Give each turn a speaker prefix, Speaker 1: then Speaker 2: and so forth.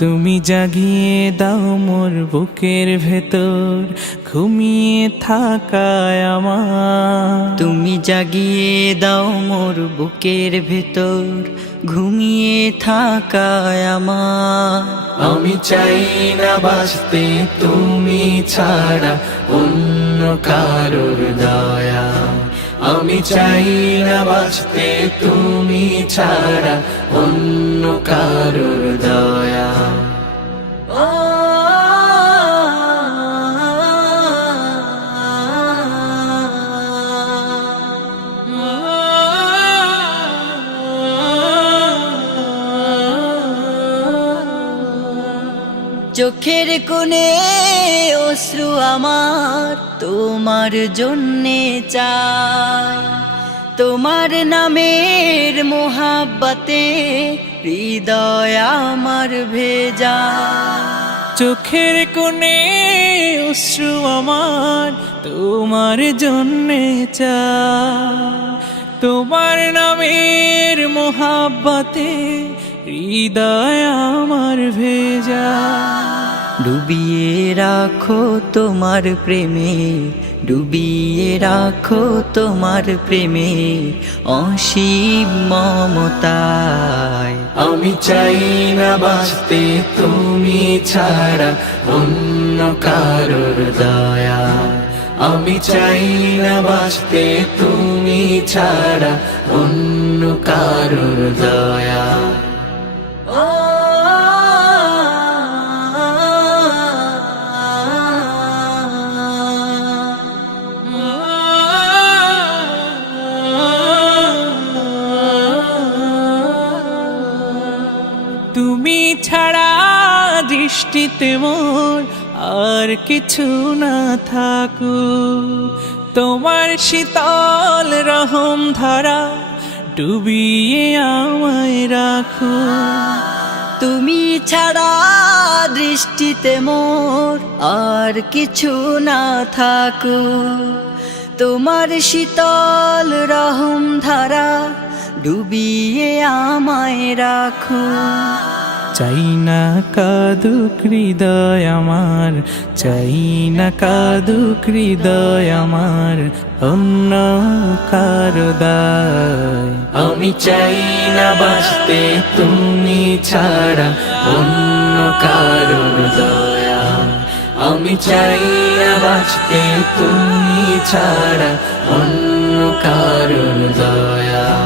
Speaker 1: তুমি জাগিয়ে দাও মোর বুকের ভেতর ঘুমিয়ে থাকায় আমার
Speaker 2: তুমি জাগিয়ে দাও মোর বুকের ভেতর ঘুমিয়ে থাকায় আমার
Speaker 3: আমি চাই না বাঁচতে তুমি ছাড়া অন্য কারোর দয়া আমি চাই না বাঁচতে তুমি ছাড়া অন্য কারোর দয়া
Speaker 2: চোখের কোণে অশ্রু আমার তোমার জন্যে চাই তোমার নামের মোহাব্বতে হৃদয় আমার ভেজা
Speaker 1: চোখের কোণে অশ্রু আমার তোমার জন্যে চা তোমার নামের মোহাব্বতে হৃদয় আমার ভেজা
Speaker 2: ডুবিয়ে রাখো তোমার প্রেমে ডুবিয়ে রাখো তোমার প্রেমে অসীম মমতায়
Speaker 3: আমি চাই না বাঁচতে তুমি ছাড়া অন্য কারোর দয়া আমি চাই না বাঁচতে তুমি ছাড়া অন্য কারোর দয়া
Speaker 1: ছাড়া দৃষ্টিতে মোর আর কিছু না থাকু তোমার শীতল রহম ধারা ডুবিয়ে আমায় রাখো
Speaker 2: তুমি ছাড়া দৃষ্টিতে মোর আর কিছু না থাকু তোমার শীতল রহম ধারা ডুবিয়ে আমায় রাখো
Speaker 1: চাই না কাদু হৃদয় আমার চাই না কাদু হৃদয় আমার অন্য কারদায়
Speaker 3: আমি চাই না বাঁচতে তুমি ছাড়া অন্য কারণ আমি চাই না বাঁচতে তুমি ছাড়া অন্য কারণ দয়া